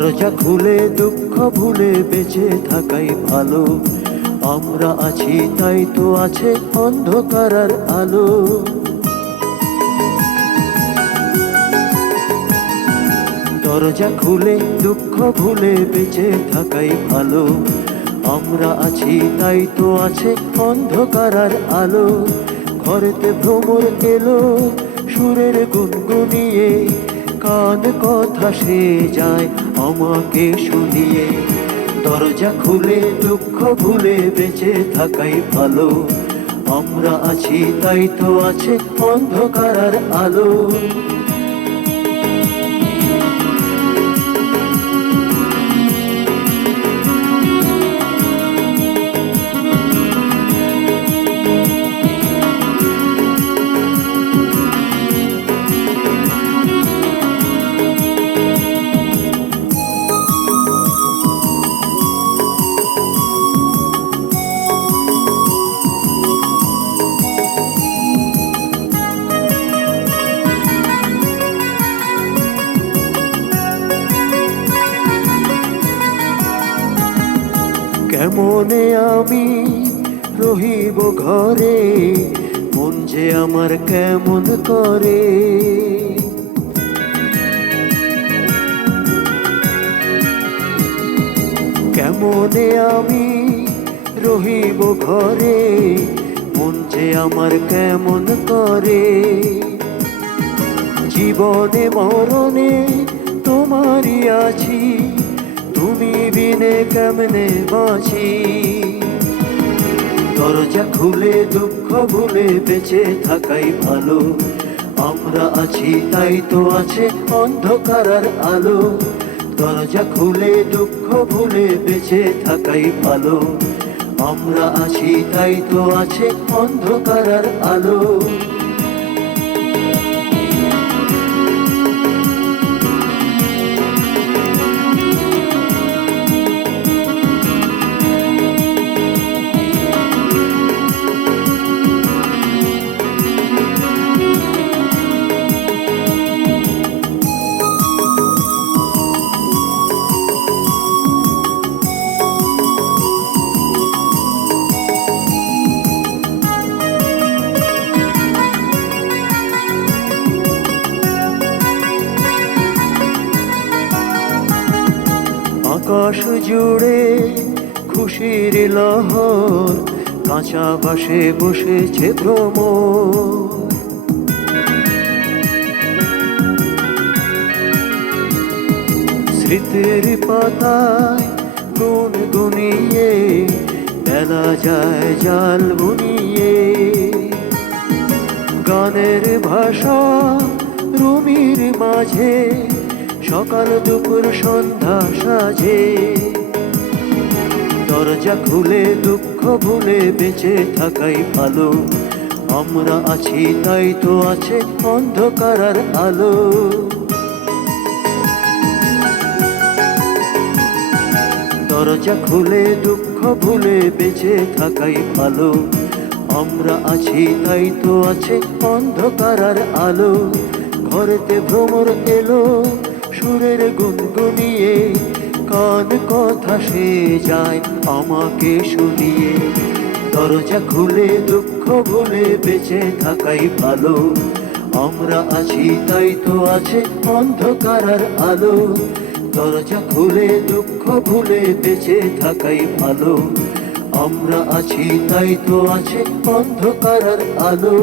দরজা খুলে দুঃখ ভুলে বেঁচে থাকাই ভালো। আমরা আছি তাই তো আছে অন্ধকার আর আলো। দরজা খুলে দুঃখ ভুলে বেঁচে থাকাই ভালো। আমরা আছি তাই তো আছে অন্ধকার আর আলো। ঘরেতে ভ্রমর এলো সুরের গুনগুনিয়ে, কান কথা সে যায় আমাকে শুনিয়ে। দরজা খুলে দুঃখ ভুলে বেঁচে থাকাই ভালো। আমরা আছি তাই তো আছে অন্ধকার আর আলো। কেমনে আমি রহিব ঘরে, মন যে আমার কেমন করে। কেমনে আমি রহিব ঘরে, মন যে আমার কেমন করে। জীবনে মরণে তোমারই আছি, তুমি বিনে কেমনে বাঁচি। দরজা খুলে দুঃখ ভুলে বেঁচে থাকাই ভালো। আমরা আছি তাই তো আছে অন্ধকার আর আলো। দরজা খুলে দুঃখ ভুলে বেঁচে থাকাই ভালো। আমরা আছি তাই তো আছে অন্ধকার আর আলো। আকাশ জুড়ে খুশির লহর, কাঁচা বাসে বসেছে ভ্রমর। স্মৃতির পাতায় গুনগুনিয়ে বেলা যায় জাল বুনিয়ে। গানের ভাষা রুমির মাঝে, সকাল দুপুর সন্ধ্যা সাজে। দরজা খুলে দুঃখ ভুলে বেঁচে থাকাই ভালো। আমরা আছি তাই তো আছে অন্ধকার আর আলো। দরজা খুলে দুঃখ ভুলে বেঁচে থাকাই ভালো। আমরা আছি তাই তো আছে অন্ধকার আর আলো। ঘরেতে ভ্রমর এলো সুরের গুনগুনিয়ে, কান কথা সে যায় আমাকে শুনিয়ে। দরজা খুলে দুঃখ ভুলে বেঁচে থাকাই ভালো। আমরা আছি তাই তো আছে অন্ধকার আর আলো। দরজা খুলে দুঃখ ভুলে বেঁচে থাকাই ভালো। আমরা আছি তাই তো আছে অন্ধকার আর আলো।